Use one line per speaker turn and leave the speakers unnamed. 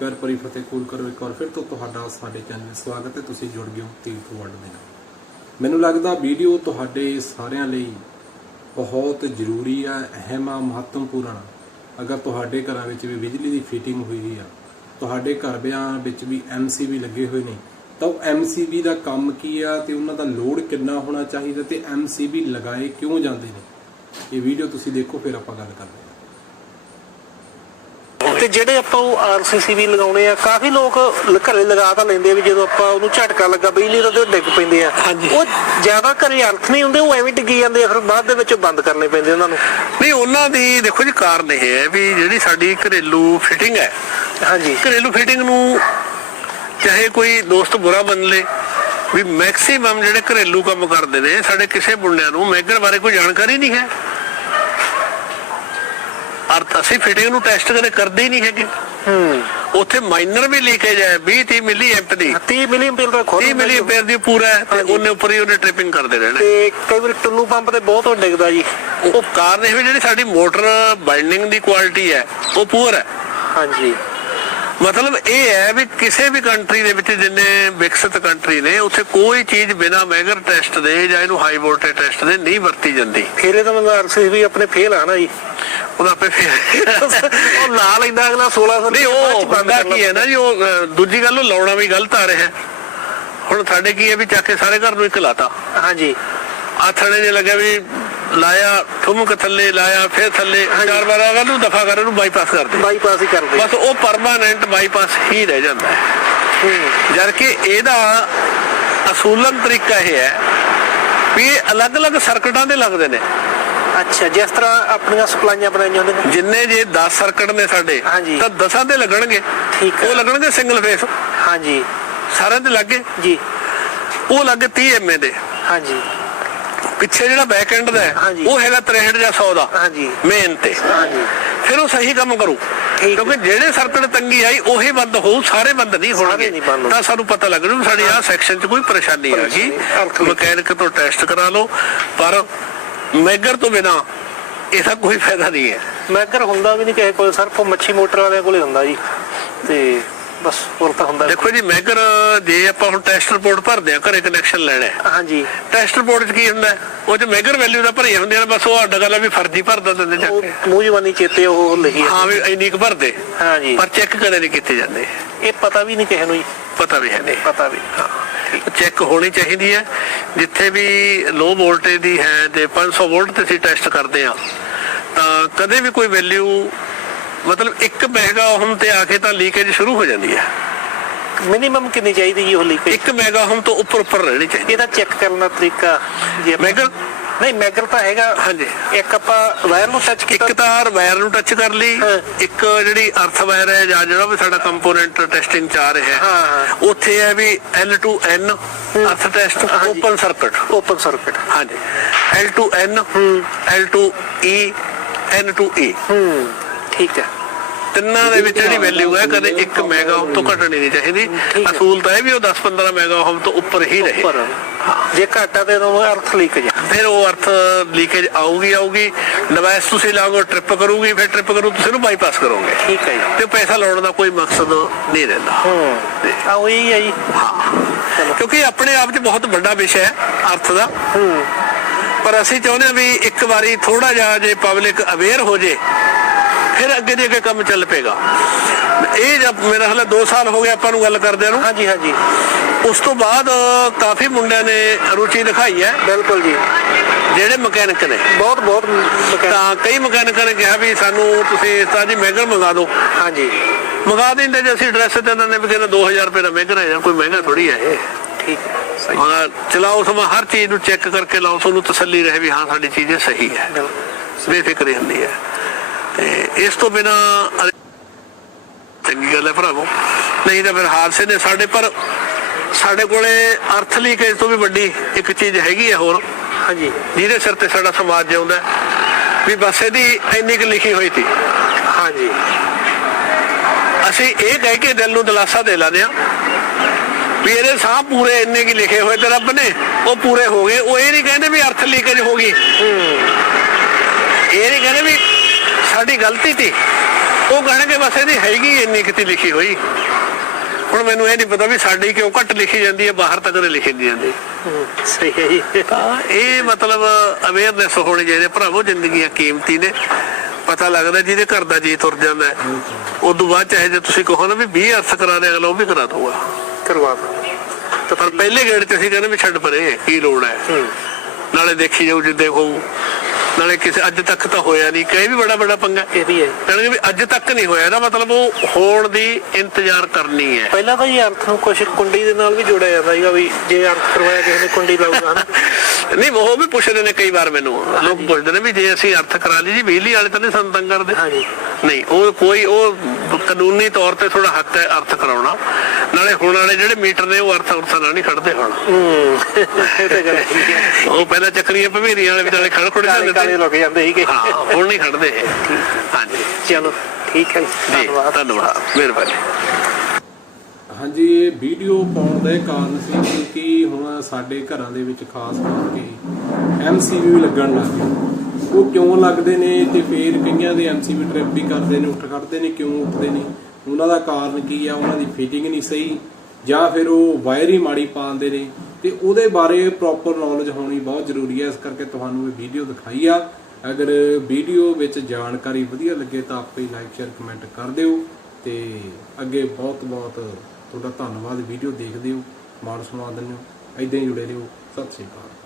ਪਿਆਰ ਭਰੀ ਫਤਿਹ ਕਬੂਲ ਕਰੋ ਇੱਕ ਵਾਰ ਫਿਰ ਤੋਂ ਤੁਹਾਡਾ ਸਾਡੇ ਚੈਨਲ ਵਿੱਚ ਸਵਾਗਤ ਹੈ। ਤੁਸੀਂ ਜੁੜ ਗਏ ਹੋ ਤੀਰਥ ਵਰਲਡ ਦੇ ਨਾਲ। ਮੈਨੂੰ ਲੱਗਦਾ ਵੀਡੀਓ ਤੁਹਾਡੇ ਸਾਰਿਆਂ ਲਈ ਬਹੁਤ ਜ਼ਰੂਰੀ ਆ, ਅਹਿਮ ਆ, ਮਹੱਤਵਪੂਰਨ ਆ। ਅਗਰ ਤੁਹਾਡੇ ਘਰਾਂ ਵਿੱਚ ਵੀ ਬਿਜਲੀ ਦੀ ਫਿਟਿੰਗ ਹੋਈ ਆ, ਤੁਹਾਡੇ ਘਰ ਵਿਆਂ ਵਿੱਚ ਵੀ ਐਮਸੀਬੀ ਲੱਗੇ ਹੋਏ ਨੇ, ਤਾਂ ਉਹ ਐਮਸੀਬੀ ਦਾ ਕੰਮ ਕੀ ਆ ਤੇ ਉਹਨਾਂ ਦਾ ਲੋਡ ਕਿੰਨਾ ਹੋਣਾ ਚਾਹੀਦਾ ਤੇ ਐਮਸੀਬੀ ਲਗਾਏ ਕਿਉਂ ਜਾਂਦੇ ਨੇ? ਇਹ ਵੀਡੀਓ ਤੁਸੀਂ ਦੇਖੋ, ਫਿਰ ਆਪਾਂ ਗੱਲ ਕਰਦੇ ਹਾਂ।
ਤੇ ਜਿਹੜੇ ਆਪਾਂ ਉਹ ਆਰਸੀਸੀ ਵੀ ਲਗਾਉਣੇ ਆ ਕਾਫੀ ਲੋਕ ਘਰੇ ਲਗਾ ਤਾਂ ਲੈਂਦੇ ਆ ਵੀ ਜਦੋਂ ਆਪਾਂ ਉਹਨੂੰ ਝਟਕਾ ਲੱਗਾ ਬਿਜਲੀ ਦਾ ਤੇ ਡਿੱਗ ਪੈਂਦੇ ਆ। ਉਹ ਜ਼ਿਆਦਾ ਘਰੇ ਅਰਥ ਨਹੀਂ ਹੁੰਦੇ ਉਹ ਐਵੇਂ ਡਿੱਗੀ ਜਾਂਦੇ ਆ ਫਿਰ ਬਾਅਦ ਦੇ ਵਿੱਚ ਬੰਦ ਕਰਨੇ ਪੈਂਦੇ ਉਹਨਾਂ ਨੂੰ।
ਨਹੀਂ ਉਹਨਾਂ ਦੀ ਦੇਖੋ ਜੀ ਕਾਰਨ ਇਹ ਹੈ ਵੀ ਜਿਹੜੀ ਸਾਡੀ ਘਰੇਲੂ ਫਿਟਿੰਗ ਹੈ
ਹਾਂਜੀ।
ਘਰੇਲੂ ਫਿਟਿੰਗ ਨੂੰ ਚਾਹੇ ਕੋਈ ਦੋਸਤ ਬੁਰਾ ਮੰਨ ਲੇ ਵੀ ਮੈਕਸਿਮਮ ਜਿਹੜੇ ਘਰੇਲੂ ਕੰਮ ਕਰਦੇ ਨੇ ਸਾਡੇ ਕਿਸੇ ਮੁੰਡਿਆਂ ਨੂੰ ਮੈਗਰ ਬਾਰੇ ਕੋਈ ਜਾਣਕਾਰੀ ਨਹੀਂ ਹੈ। ਅਰ ਅਸੀਂ ਫਿਟਿੰਗ ਨੂੰ ਟੈਸਟ ਕਦੇ ਕਰਦੇ ਹੀ ਨਹੀਂ ਹੈਗੇ।
ਹੂੰ।
ਉੱਥੇ ਮਾਈਨਰ ਵੀ ਲੀਕੇਜ ਹੈ 20 30 ਮਿਲੀ ਐਂਪ ਦੀ।
30 ਮਿਲੀ ਐਂਪੀਅਰ ਦਾ ਖੁਦ
30 ਮਿਲੀ ਐਂਪੀਅਰ ਦੀ ਪੂਰਾ ਤੇ। ਉਹਨੇ ਉੱਪਰ ਹੀ ਉਹਨੇ ਟ੍ਰਿਪਿੰਗ ਕਰਦੇ ਰਹਿਣਾ
ਤੇ ਕਈ ਵਾਰ ਟੁੱਲੂ ਪੰਪ ਤੇ ਬਹੁਤ ਡਿੱਗਦਾ ਜੀ।
ਉਹ ਕਾਰਨ ਇਹ ਵੀ ਜਿਹੜੀ ਸਾਡੀ ਮੋਟਰ ਬਾਈਂਡਿੰਗ ਦੀ ਕੁਆਲਿਟੀ ਹੈ ਉਹ ਪੂਰ ਹੈ।
ਹਾਂਜੀ।
ਮਤਲਬ ਇਹ ਹੈ ਵੀ ਕਿਸੇ ਵੀ ਕੰਟਰੀ ਦੇ ਵਿੱਚ ਜਿੰਨੇ ਵਿਕਸਿਤ ਕੰਟਰੀ ਨੇ ਉੱਥੇ ਕੋਈ ਚੀਜ਼ ਬਿਨਾ ਮੈਗਰ ਟੈਸਟ ਦੇ ਜਾਂ ਇਹਨੂੰ ਹਾਈ ਵੋਲਟੇਜ ਟੈਸਟ ਦੇ ਨਹੀਂ ਵਰਤੀ ਜਾਂਦੀ।
ਫਿਰ ਇਹ ਤਾਂ ਮੈਨੂੰ ਆਰਸੀਸੀ ਵੀ ਆਪਣੇ ਫੇਲ ਆ ਨਾ ਜੀ।
ਉਹਦਾ ਆਪੇ ਫਿਰ
ਉਹ ਲਾ ਲੈਂਦਾ ਅਗਲਾ 1600
ਨਹੀਂ ਉਹ ਬੰਦਾ ਕੀ ਹੈ ਨਾ ਜੀ ਉਹ ਦੂਜੀ ਗੱਲ ਉਹ ਲਾਉਣਾ ਵੀ ਗਲਤ ਆ ਰਿਹਾ। ਹੁਣ ਸਾਡੇ ਕੀ ਹੈ ਵੀ ਚੱਕ ਕੇ ਸਾਰੇ ਘਰ ਨੂੰ ਇੱਕ ਲਾਤਾ।
ਹਾਂਜੀ।
ਆਥਣੇ ਨੇ ਲੱਗਿਆ ਵੀ ਲਾਇਆ ਠੁਮਕ ਥੱਲੇ ਲਾਇਆ ਫਿਰ ਥੱਲੇ ਚਾਰ ਵਾਰ ਆ ਨੂੰ ਦਫਾ ਕਰ ਇਹਨੂੰ ਬਾਈਪਾਸ ਕਰ ਦੇ।
ਬਾਈਪਾਸ ਹੀ ਕਰਦੇ
ਬਸ ਉਹ ਪਰਮਾਨੈਂਟ ਬਾਈਪਾਸ ਹੀ ਰਹਿ ਜਾਂਦਾ ਹੈ। ਜਦ ਕਿ ਇਹਦਾ ਅਸੂਲਨ ਤਰੀਕਾ ਇਹ ਹੈ ਵੀ ਅਲੱਗ-ਅਲੱਗ ਸਰਕਟਾਂ ਦੇ ਲੱਗਦੇ ਨੇ।
ਅੱਛਾ ਜਿਸ ਤਰ੍ਹਾਂ ਆਪਣੀਆਂ ਸਪਲਾਈਆਂ ਬਣਾਈਆਂ ਹੁੰਦੀਆਂ ਨੇ।
ਜਿੰਨੇ ਜੇ 10 ਸਰਕਟ ਨੇ ਸਾਡੇ
ਹਾਂਜੀ।
ਤਾਂ 10 ਦੇ ਲੱਗਣਗੇ।
ਠੀਕ ਹੈ।
ਉਹ ਲੱਗਣਗੇ ਸਿੰਗਲ ਫੇਸ
ਹਾਂਜੀ।
ਸਾਰਿਆਂ ਦੇ ਲੱਗੇ।
ਜੀ।
ਉਹ ਲੱਗੇ 30 ਐਮਏ ਦੇ।
ਹਾਂਜੀ।
ਪਿੱਛੇ ਜਿਹੜਾ ਬੈਕ ਐਂਡ ਦਾ ਹੈ। ਉਹ ਹੈਗਾ 63 ਜਾਂ 100 ਦਾ।
ਹਾਂਜੀ।
ਮੇਨ ਤੇ।
ਹਾਂਜੀ।
ਫਿਰ ਉਹ ਸਹੀ ਕੰਮ ਕਰੂ।
ਠੀਕ।
ਕਿਉਂਕਿ ਜਿਹੜੇ ਸਰਕਟ ਤੰਗੀ ਆਈ ਉਹੀ ਬੰਦ ਹੋਊ ਸਾਰੇ ਬੰਦ ਨਹੀਂ ਹੋਣਗੇ।
ਨਹੀਂ ਬੰਦ ਹੋਣਗੇ।
ਤਾਂ ਸਾਨੂੰ ਪਤਾ ਲੱਗ ਜੂ ਸਾਡੀ ਆਹ ਸੈਕਸ਼ਨ 'ਚ ਕੋਈ ਪਰੇਸ਼ਾਨੀ ਆ ਗਈ। ਮਕੈਨਿਕ ਤੋਂ ਟੈਸਟ ਕਰਾ ਲਓ। ਪਰ ਮੈਗਰ ਤੋਂ ਬਿਨਾ ਇਹਦਾ ਕੋਈ ਫਾਇਦਾ ਨਹੀਂ ਹੈ।
ਮੈਗਰ ਹੁੰਦਾ ਵੀ ਨਹੀਂ ਕਿਸੇ ਕੋਲ ਸਿਰਫ ਉਹ ਮੱਛੀ ਮੋਟਰ ਵਾਲਿਆਂ ਕੋਲੇ ਹੁੰਦਾ ਜੀ। ਤੇ ਬਸ ਹੋਰ ਤਾਂ ਹੁੰਦਾ।
ਦੇਖੋ ਜੀ ਮੈਗਰ ਜੇ ਆਪਾਂ ਹੁਣ ਟੈਸਟ ਰਿਪੋਰਟ ਭਰਦੇ ਆ ਘਰੇ ਕਨੈਕਸ਼ਨ ਲੈਣਾ ਹੈ।
ਹਾਂਜੀ।
ਟੈਸਟ ਰਿਪੋਰਟ 'ਚ ਕੀ ਹੁੰਦਾ ਹੈ? ਉਹ 'ਚ ਮੈਗਰ ਵੈਲਿਊ ਦਾ ਭਰੀਆਂ ਹੁੰਦੀਆਂ ਨੇ ਬਸ ਉਹ ਅੱਡ ਗੱਲ ਆ ਵੀ ਫਰਜ਼ੀ ਭਰਦਾ ਦਿੰਦੇ ਜਾ ਕੇ।
ਮੂੰਹ ਜਵਾਨੀ ਚੇਤੇ ਉਹ ਲਿਖੀ ਹੈ।
ਹਾਂ ਵੀ ਇੰਨੀ ਕੁ ਭਰਦੇ।
ਹਾਂਜੀ।
ਪਰ ਚੈੱਕ ਕਦੇ ਨਹੀਂ ਕੀਤੇ ਜਾਂਦੇ।
ਇਹ ਪਤਾ ਵੀ ਨਹੀਂ ਕਿਸੇ ਨੂੰ ਜੀ।
ਪਤਾ ਵੀ ਹੈ ਨਹੀਂ।
ਪਤਾ ਵੀ।
ਚੈੱਕ ਹੋਣੀ ਚਾਹੀਦੀ ਹੈ। ਜਿੱਥੇ ਵੀ ਲੋ ਵੋਲਟੇਜ ਦੀ ਹੈ ਤੇ 500 ਵੋਲਟ ਤੇ ਅਸੀਂ ਟੈਸਟ ਕਰਦੇ ਆ ਤਾਂ ਕਦੇ ਵੀ ਕੋਈ ਵੈਲਿਊ ਮਤਲਬ 1 ਮੈਗਾ ਓਹਮ ਤੇ ਆ ਕੇ ਤਾਂ ਲੀਕੇਜ ਸ਼ੁਰੂ ਹੋ ਜਾਂਦੀ ਹੈ।
ਮਿਨੀਮਮ ਕਿੰਨੀ ਚਾਹੀਦੀ ਜੀ ਉਹ ਲੀਕੇਜ
1 ਮੈਗਾ ਓਹਮ ਤੋਂ ਉੱਪਰ ਉੱਪਰ ਰਹਿਣੀ ਚਾਹੀਦੀ
ਇਹਦਾ ਚੈੱਕ ਕਰਨ ਦਾ ਤਰੀਕਾ ਜੇ
ਮੈਗਰ
ਨਹੀਂ ਮੈਗਰ ਤਾਂ ਹੈਗਾ।
ਹਾਂਜੀ।
ਇੱਕ ਆਪਾਂ ਵਾਇਰ ਨੂੰ ਟੱਚ ਕੀਤਾ।
ਇੱਕ ਤਾਰ ਵਾਇਰ ਨੂੰ ਟੱਚ ਕਰ ਲਈ। ਇੱਕ ਜਿਹੜੀ ਅਰਥ ਵਾਇਰ ਹੈ ਜਾਂ ਜਿਹੜਾ ਵੀ ਸਾਡਾ ਕੰਪੋਨੈਂਟ ਟੈਸਟਿੰਗ ਚ ਆ ਰਿਹਾ
ਹਾਂ,
ਹੈ
ਹਾਂ।
ਉੱਥੇ ਹੈ ਵੀ L2N earth test. Open circuit
open circuit
ਹਾਂਜੀ। L2N L2E N2E
ਹੂੰ। ਠੀਕ ਹੈ।
ਤਿੰਨਾਂ ਦੇ ਵਿੱਚ ਜਿਹੜੀ ਵੈਲਿਊ ਹੈ ਕਦੇ 1 ਮੈਗਾ ਓਮ ਤੋਂ ਘਟਣੀ ਨਹੀਂ ਚਾਹੀਦੀ। ਅਸੂਲ ਤਾਂ ਇਹ ਵੀ ਉਹ 10-15 ਮੈਗਾ ਓਮ ਤੋਂ ਉੱਪਰ ਹੀ ਰਹੇ।
ਜੇ ਘਾਟਾ ਤੇ ਉਹ ਅਰਥ ਲੀਕੇਜ
ਫਿਰ ਉਹ ਅਰਥ ਲੀਕੇਜ ਆਊਗੀ ਆਊਗੀ। ਡਿਵਾਈਸ ਤੁਸੀਂ ਲਾਓਗੇ ਟ੍ਰਿਪ ਕਰੂਗੀ ਫਿਰ ਟ੍ਰਿਪ ਕਰੂ ਤੁਸੀਂ ਇਹਨੂੰ ਬਾਈਪਾਸ ਕਰੋਗੇ।
ਠੀਕ ਹੈ
ਤੇ ਪੈਸਾ ਲਾਉਣ ਦਾ ਕੋਈ ਮਕਸਦ ਨਹੀਂ ਰਹਿੰਦਾ।
ਹੂੰ। ਆ ਉਹ ਹੀ ਜੀ।
ਕਿਉਂਕਿ ਆਪਣੇ ਆਪ 'ਚ ਬਹੁਤ ਵੱਡਾ ਵਿਸ਼ਾ ਹੈ ਅਰਥ ਦਾ।
ਹੂੰ।
ਪਰ ਅਸੀਂ ਚਾਹੁੰਦੇ ਹਾਂ ਵੀ ਇੱਕ ਵਾਰੀ ਥੋੜਾ ਜਿਹਾ ਜੇ ਪਬਲਿਕ ਅਵੇਅਰ ਹੋ ਜੇ ਫਿਰ ਅੱਗੇ ਦੇ ਅੱਗੇ ਕੰਮ ਚੱਲ ਪੇਗਾ ਇਹ ਜਦ ਮੇਰਾ ਹਾਲੇ 2 ਸਾਲ ਹੋ ਗਏ ਆਪਾਂ ਨੂੰ ਗੱਲ ਕਰਦਿਆਂ ਨੂੰ।
ਹਾਂਜੀ ਹਾਂਜੀ।
ਉਸ ਤੋਂ ਬਾਅਦ ਕਾਫੀ ਮੁੰਡਿਆਂ ਨੇ ਰੁਚੀ ਦਿਖਾਈ ਹੈ।
ਬਿਲਕੁਲ ਜੀ।
ਜਿਹੜੇ ਮਕੈਨਿਕ ਨੇ।
ਬਹੁਤ ਬਹੁਤ
ਤਾਂ ਕਈ ਮਕੈਨਿਕਾਂ ਨੇ ਕਿਹਾ ਵੀ ਸਾਨੂੰ ਤੁਸੀਂ ਤਾਂ ਜੀ ਮੈਗਰ ਮੰਗਾ ਦਿਓ।
ਹਾਂਜੀ।
ਮੰਗਾ ਦਿੰਦੇ ਜੇ ਅਸੀਂ ਐਡਰੈਸ ਤੇ ਦਿੰਦੇ ਨੇ ਵੀ ਕਹਿੰਦੇ 2000 ਰੁਪਏ ਦਾ ਮੈਗਰ ਹੈ ਕੋਈ ਮਹਿੰਗਾ ਥੋੜੀ ਹੈ ਇਹ।
ਠੀਕ ਹੈ ਸਹੀ।
ਹਾਂ ਚਲਾਓ ਸਮਾਂ ਹਰ ਚੀਜ਼ ਨੂੰ ਚੈੱਕ ਕਰਕੇ ਲਾਓ ਤੁਹਾਨੂੰ ਤਸੱਲੀ ਰਹੇ ਵੀ ਹਾਂ ਸਾਡੀ ਚੀਜ਼ ਸਹੀ ਹੈ।
ਬਿਲਕੁਲ।
ਬੇਫਿਕਰੀ ਹੁੰਦੀ ਹੈ। ਇਸ ਤੋਂ ਬਿਨਾ ਚੰਗੀ ਗੱਲ ਹੈ ਭਰਾਵੋ। ਨਹੀਂ ਤਾਂ ਫਿਰ ਹਾਦਸੇ ਨੇ ਸਾਡੇ ਪਰ ਸਾਡੇ ਕੋਲੇ ਅਰਥ ਲੀਕੇਜ ਤੋਂ ਵੀ ਵੱਡੀ ਇੱਕ ਚੀਜ਼ ਹੈਗੀ ਹੈ ਹੋਰ।
ਹਾਂਜੀ।
ਜਿਹਦੇ ਸਿਰ ਤੇ ਸਾਡਾ ਸਮਾਜ ਜਿਉਂਦਾ। ਵੀ ਬਸ ਇਹਦੀ ਇੰਨੀ ਕੁ ਲਿਖੀ ਹੋਈ ਸੀ।
ਹਾਂਜੀ।
ਅਸੀਂ ਇਹ ਕਹਿ ਕੇ ਦਿਲ ਨੂੰ ਦਿਲਾਸਾ ਦੇ ਲਾਦੇ ਆ ਵੀ ਇਹਦੇ ਸਾਹ ਪੂਰੇ ਇੰਨੇ ਕੀ ਲਿਖੇ ਹੋਏ ਤੇ ਰੱਬ ਨੇ ਉਹ ਪੂਰੇ ਹੋ ਗਏ। ਉਹ ਇਹ ਨਹੀਂ ਕਹਿੰਦੇ ਵੀ ਅਰਥ ਲੀਕੇਜ ਹੋ ਗਈ। ਇਹ ਨਹੀਂ ਕਹਿੰਦੇ ਵੀ ਸਾਡੀ ਗਲਤੀ ਸੀ ਉਹ ਕਹਿਣਗੇ ਬਸ ਇਹਦੀ ਹੈਗੀ ਇੰਨੀ ਕਿਤੇ ਲਿਖੀ ਹੋਈ। ਹੁਣ ਮੈਨੂੰ ਇਹ ਨਹੀਂ ਪਤਾ ਵੀ ਸਾਡੀ ਕਿਉਂ ਘੱਟ ਲਿਖੀ ਜਾਂਦੀ ਹੈ ਬਾਹਰ ਤੱਕ ਨਹੀਂ ਲਿਖੀ ਨਹੀਂ ਜਾਂਦੀ।
ਸਹੀ ਹੈ
ਤਾਂ ਇਹ ਮਤਲਬ ਅਵੇਅਰਨੈਸ ਹੋਣੀ ਚਾਹੀਦੀ ਹੈ। ਭਰਾਵੋ ਜ਼ਿੰਦਗੀਆਂ ਕੀਮਤੀ ਨੇ। ਪਤਾ ਲੱਗਦਾ ਜਿਹਦੇ ਘਰ ਦਾ ਜੀ ਤੁਰ ਜਾਂਦਾ ਉਸ ਤੋਂ ਬਾਅਦ ਚਾਹੇ ਜੇ ਤੁਸੀਂ ਕਹੋ ਨਾ ਵੀ 20 ਅਰਥ ਕਰਾ ਦੇ ਅਗਲਾ ਉਹ ਵੀ ਕਰਾ ਦਊਗਾ।
ਕਰਵਾ ਦੋ
ਪਰ ਪਹਿਲੇ ਗੇੜ 'ਚ ਅਸੀਂ ਕਹਿੰਦੇ ਵੀ ਛੱਡ ਪਰੇ ਕੀ ਲੋੜ ਹੈ?
ਹੂੰ।
ਨਾਲੇ ਦੇਖੀ ਜਾਊ ਜਿੱਦੇ ਹੋਊ। ਨਾਲੇ ਕਿਸੇ ਅੱਜ ਤੱਕ ਤਾਂ ਹੋਇਆ ਨਹੀਂ। ਕਹੇ ਵੀ ਬੜਾ ਬੜਾ ਪੰਗਾ।
ਇਹ ਵੀ ਹੈ।
ਕਹਿੰਦੇ ਵੀ ਅੱਜ ਤੱਕ ਨਹੀਂ ਹੋਇਆ। ਇਹਦਾ ਮਤਲਬ ਉਹ ਹੋਣ ਦੀ ਇੰਤਜ਼ਾਰ ਕਰਨੀ ਹੈ।
ਪਹਿਲਾਂ ਤਾਂ ਇਹ ਅਰਥ ਨੂੰ ਕੁਝ ਕੁੰਡੀ ਦੇ ਨਾਲ ਵੀ ਜੋੜਿਆ ਜਾਂਦਾ ਸੀਗਾ ਵੀ ਜੇ ਅਰਥ ਕਰਵਾਇਆ ਕਿਸੇ ਨੇ ਕੁੰਡੀ ਲਾਊਗਾ ਹਨਾ?
ਨਹੀਂ ਉਹ ਵੀ ਪੁੱਛਦੇ ਨੇ ਕਈ ਵਾਰ ਮੈਨੂੰ। ਲੋਕ ਪੁੱਛਦੇ ਨੇ ਵੀ ਜੇ ਅਸੀਂ ਅਰਥ ਕਰਾ ਲਈ ਜੀ ਬਿਜਲੀ ਵਾਲੇ ਤਾਂ ਨਹੀਂ ਸਾਨੂੰ ਤੰਗ ਕਰਦੇ।
ਹਾਂਜੀ।
ਨਹੀਂ ਉਹ ਕੋਈ ਉਹ ਕਾਨੂੰਨੀ ਤੌਰ ਤੇ ਥੋੜਾ ਹੱਕ ਹੈ ਅਰਥ ਕਰਾਉਣਾ। ਨਾਲੇ ਹੁਣ ਵਾਲੇ ਜਿਹੜੇ ਮੀਟਰ ਨੇ ਉਹ ਅਰਥ ਅਰਥ ਨਾਲ ਨਹੀਂ ਖੜਦੇ ਹੁਣ। ਉਹ ਪਹਿਲਾਂ ਚੱਕਰੀਆਂ ਭਵੇਰੀਆਂ ਵਾਲੇ ਵਿਚਾਲੇ ਖੜ ਖੜ ਜਾਂਦੇ
ਕਾਲੇ
ਤੇ।
ਲੋਕ ਜਾਂਦੇ ਸੀਗੇ।
ਹਾਂ ਹੁਣ ਨਹੀਂ ਖੜਦੇ। ਹਾਂਜੀ।
ਚਲੋ ਠੀਕ ਹੈ ਧੰਨਵਾਦ।
ਧੰਨਵਾਦ। ਮਿਹਰਬਾਨੀ।
ਹਾਂਜੀ ਇਹ ਵੀਡੀਓ ਪਾਉਣ ਦਾ ਇਹ ਕਾਰਨ ਸੀ ਕਿ ਹੁਣ ਸਾਡੇ ਘਰਾਂ ਦੇ ਵਿੱਚ ਖਾਸ ਕਰਕੇ ਐਮਸੀਬੀ ਵੀ ਲੱਗਣ ਲੱਗ ਗਏ। ਉਹ ਕਿਉਂ ਲੱਗਦੇ ਨੇ ਤੇ ਫਿਰ ਕਈਆਂ ਦੇ ਐਮਸੀਬੀ ਟ੍ਰਿਪ ਵੀ ਕਰਦੇ ਨੇ, ਉੱਠ ਖੜਦੇ ਨੇ, ਕਿਉਂ ਉੱਠਦੇ ਨੇ? ਉਹਨਾਂ ਦਾ ਕਾਰਨ ਕੀ ਆ? ਉਹਨਾਂ ਦੀ ਫਿਟਿੰਗ ਨਹੀਂ ਸਹੀ ਜਾਂ ਫਿਰ ਉਹ ਵਾਇਰ ਹੀ ਮਾੜੀ ਪਾਉਂਦੇ ਨੇ? ਤੇ ਉਹਦੇ ਬਾਰੇ ਪ੍ਰੋਪਰ ਨੌਲੇਜ ਹੋਣੀ ਬਹੁਤ ਜ਼ਰੂਰੀ ਹੈ ਇਸ ਕਰਕੇ ਤੁਹਾਨੂੰ ਇਹ ਵੀਡੀਓ ਦਿਖਾਈ ਆ। ਅਗਰ ਵੀਡੀਓ ਵਿੱਚ ਜਾਣਕਾਰੀ ਵਧੀਆ ਲੱਗੇ ਤਾਂ ਆਪੇ ਲਾਈਕ ਸ਼ੇਅਰ ਕਮੈਂਟ ਕਰ ਦਿਓ ਤੇ ਅੱਗੇ ਬਹੁਤ ਬਹੁਤ ਤੁਹਾਡਾ ਧੰਨਵਾਦ। ਵੀਡੀਓ ਦੇਖਦੇ ਹੋ, ਮਾਣ ਸੁਣਾ ਦਿੰਦੇ ਹੋ। ਐਦਾਂ ਹੀ ਜੁੜੇ ਰਹੋ। ਸਤਿ ਸ਼੍ਰੀ ਅਕਾਲ।